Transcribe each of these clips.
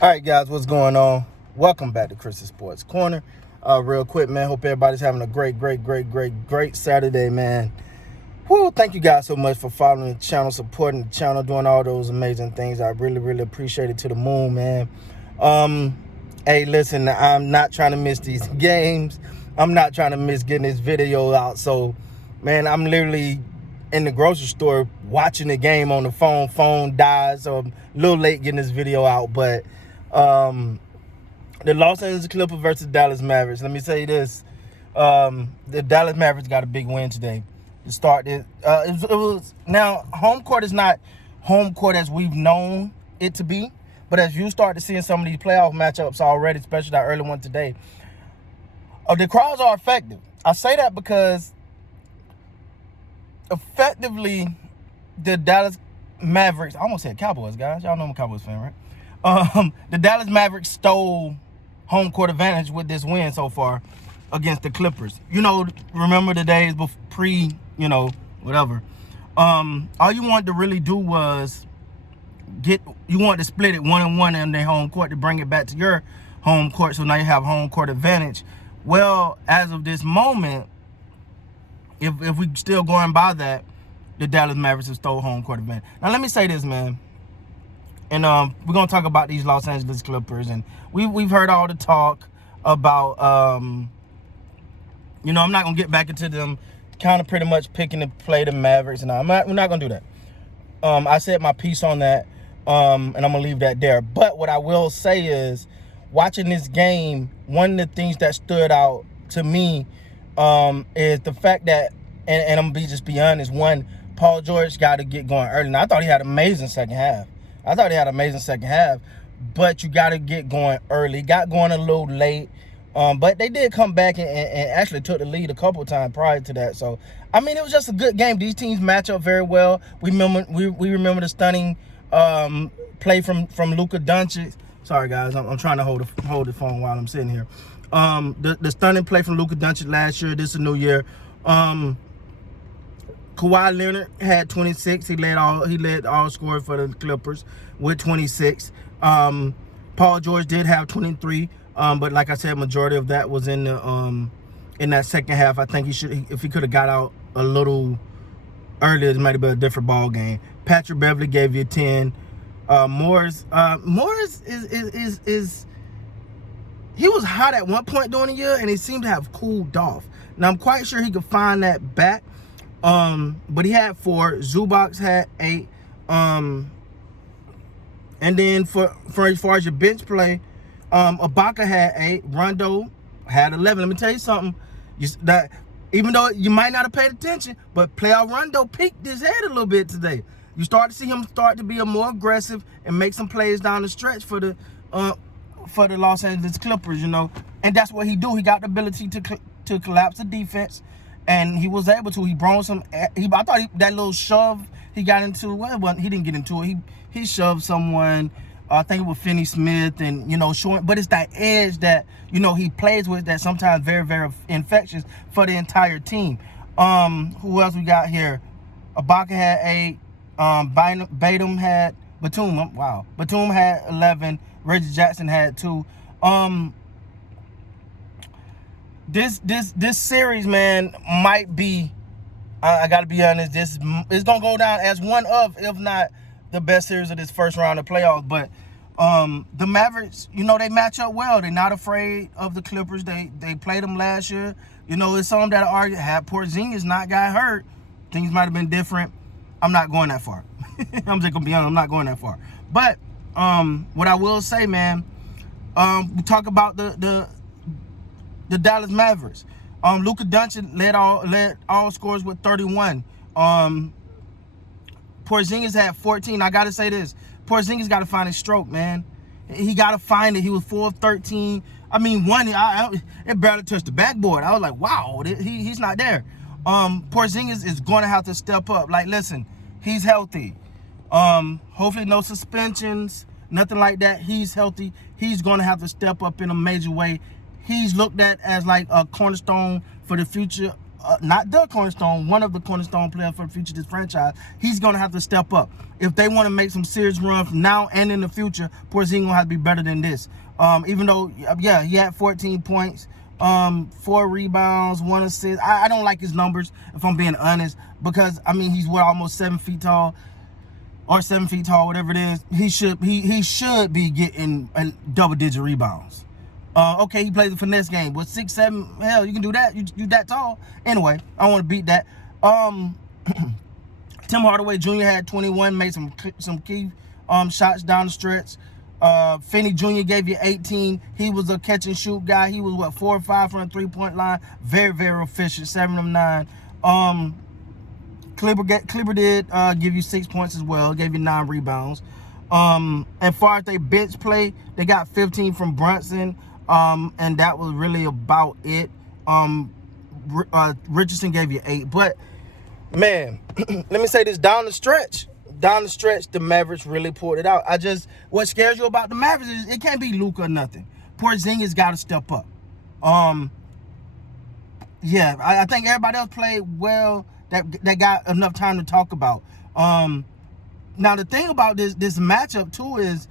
All right, guys, what's going on? Welcome back to Chris's Sports Corner. Real quick, man. Hope everybody's having a great Saturday, man. Woo, thank you guys so much for following the channel, supporting the channel, doing all those amazing things. I really appreciate it to the moon, man. Hey, listen, I'm not trying to miss these games. I'm not trying to miss getting this video out. So, man, I'm literally in the grocery store watching the game on the phone. Phone dies, so I'm a little late getting this video out, but the Los Angeles Clippers versus Dallas Mavericks. Let me say this: the Dallas Mavericks got a big win today. To start it was now home court is not home court as we've known it to be, but as you start to see in some of these playoff matchups already, especially that early one today, the crowds are effective. I say that because effectively the Dallas Mavericks, I almost said Cowboys, guys. Y'all know I'm a Cowboys fan, right? The Dallas Mavericks stole home court advantage with this win so far against the Clippers. Remember the days pre, whatever. All you wanted to really do was you wanted to split it 1-1 in their home court to bring it back to your home court, so now you have home court advantage. Well, as of this moment, if we still going by that, the Dallas Mavericks have stole home court advantage. Now, let me say this, man. And we're going to talk about these Los Angeles Clippers. And we've heard all the talk about, I'm not going to get back into them kind of pretty much picking to play the Mavericks. And we're not going to do that. I said my piece on that, and I'm going to leave that there. But what I will say is, watching this game, one of the things that stood out to me is the fact that, and I'm going to just be honest, one, Paul George got to get going early. Now, I thought he had an amazing second half. But you got to get going early. Got going a little late, but they did come back and actually took the lead a couple of times prior to that. So, I mean, it was just a good game. These teams match up very well. We remember the stunning play from Luka Doncic. Sorry, guys, I'm trying to hold the phone while I'm sitting here. The stunning play from Luka Doncic last year. This is a new year. Kawhi Leonard had 26. He led all scorers for the Clippers with 26. Paul George did have 23, but like I said, majority of that was in that second half. I think if he could have got out a little earlier, it might have been a different ball game. Patrick Beverley gave you 10. Morris is he was hot at one point during the year, and he seemed to have cooled off. Now I'm quite sure he could find that back. But he had 4. Zubac had 8. And then for as far as your bench play, Ibaka had 8. Rondo had 11. Let me tell you something. That even though you might not have paid attention, but playoff Rondo peaked his head a little bit today. You start to see him start to be a more aggressive and make some plays down the stretch for the Los Angeles Clippers, and that's what he do. He got the ability to collapse the defense. And he was able to. He brought some. I thought that little shove he got into. Well, he didn't get into it. He shoved someone. I think it was Finney Smith, and showing. But it's that edge that he plays with that sometimes very infectious for the entire team. Who else we got here? Ibaka had 8. Batum had Batum. Wow, Batum had 11. Reggie Jackson had 2. This series, man, might be, I got to be honest, this is going to go down as one of, if not the best series of this first round of playoffs. But the Mavericks, they match up well. They're not afraid of the Clippers. They played them last year. It's some that argue, had Porzingis not got hurt, things might have been different. I'm not going that far. I'm just going to be honest, I'm not going that far. But what I will say, man, we talk about the Dallas Mavericks. Luka Doncic led all scores with 31. Porzingis had 14. I gotta say this: Porzingis got to find his stroke, man. He got to find it. He was 4 of 13. I mean, it barely touched the backboard. I was like, wow, he's not there. Porzingis is going to have to step up. Like, listen, he's healthy. Hopefully no suspensions, nothing like that. He's healthy. He's going to have to step up in a major way. He's looked at as like a cornerstone for the future not the cornerstone, one of the cornerstone players for the future of this franchise. He's going to have to step up. If they want to make some serious run from now and in the future, Porzingis going to have to be better than this. Even though, yeah, he had 14 points, 4 rebounds, 1 assist. I don't like his numbers, if I'm being honest, because, I mean, he's, almost 7 feet tall, or 7 feet tall, whatever it is. He should be getting double-digit rebounds. Okay, he plays the finesse game. With 6'7", hell, you can do that. You that tall. Anyway, I don't want to beat that. Tim Hardaway Jr. had 21, made some key shots down the stretch. Finney Jr. gave you 18. He was a catch and shoot guy. He was, 4 or 5 from the 3-point line. Very, very efficient. 7 of 9. Kleber did give you 6 points as well. Gave you 9 rebounds. As far as they bench play, they got 15 from Brunson. And that was really about it. Richardson gave you 8. But, man, let me say this, down the stretch, the Mavericks really pulled it out. What scares you about the Mavericks is it can't be Luka or nothing. Porzingis got to step up. Yeah, I think everybody else played well that got enough time to talk about. Now, the thing about this matchup, too, is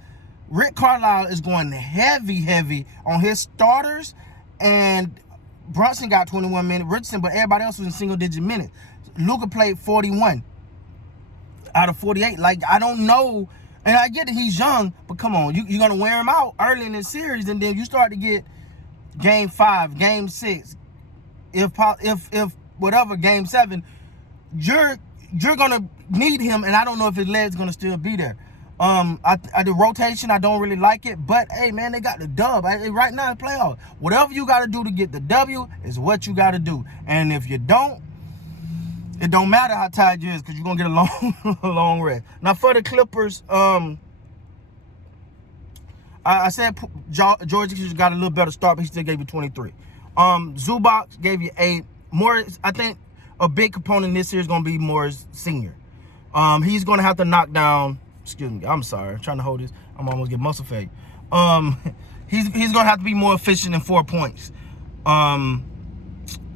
Rick Carlisle is going heavy on his starters, and Brunson got 21 minutes, Richardson, but everybody else was in single-digit minutes. Luka played 41 out of 48. Like, I don't know, and I get that he's young, but come on, you're going to wear him out early in this series, and then you start to get Game 5, Game 6, if whatever, Game 7, you're going to need him, and I don't know if his leg's going to still be there. The rotation, I don't really like it, but hey, man, they got the dub. Right now, it's playoff. Whatever you got to do to get the W is what you got to do. And if you don't, it don't matter how tired you is, because you're going to get a long rest. Now, for the Clippers, I said George got a little better start, but he still gave you 23. Zubac gave you 8. Morris, I think a big component in this year is going to be Morris Sr. He's going to have to knock down... Excuse me, I'm sorry. I'm trying to hold this. I'm almost getting muscle fade. He's going to have to be more efficient in 4 points.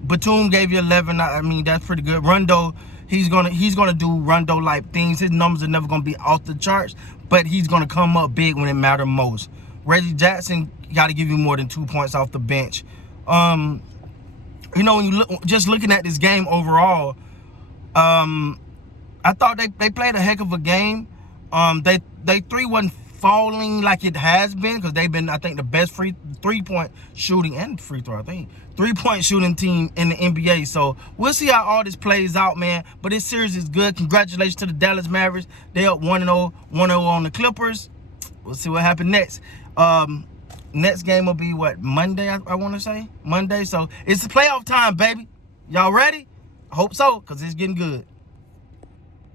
Batum gave you 11. I mean, that's pretty good. Rondo, he's gonna do Rondo-like things. His numbers are never going to be off the charts, but he's going to come up big when it matters most. Reggie Jackson got to give you more than 2 points off the bench. When you just looking at this game overall, I thought they played a heck of a game. They 3 wasn't falling like it has been, because they've been, I think, the best three-point shooting and free throw, I think, 3-point shooting team in the NBA. So we'll see how all this plays out, man. But this series is good. Congratulations to the Dallas Mavericks. They up 1-0 on the Clippers. We'll see what happens next. Next game will be what, Monday? I want to say Monday. So it's the playoff time, baby. Y'all ready? I hope so, because it's getting good.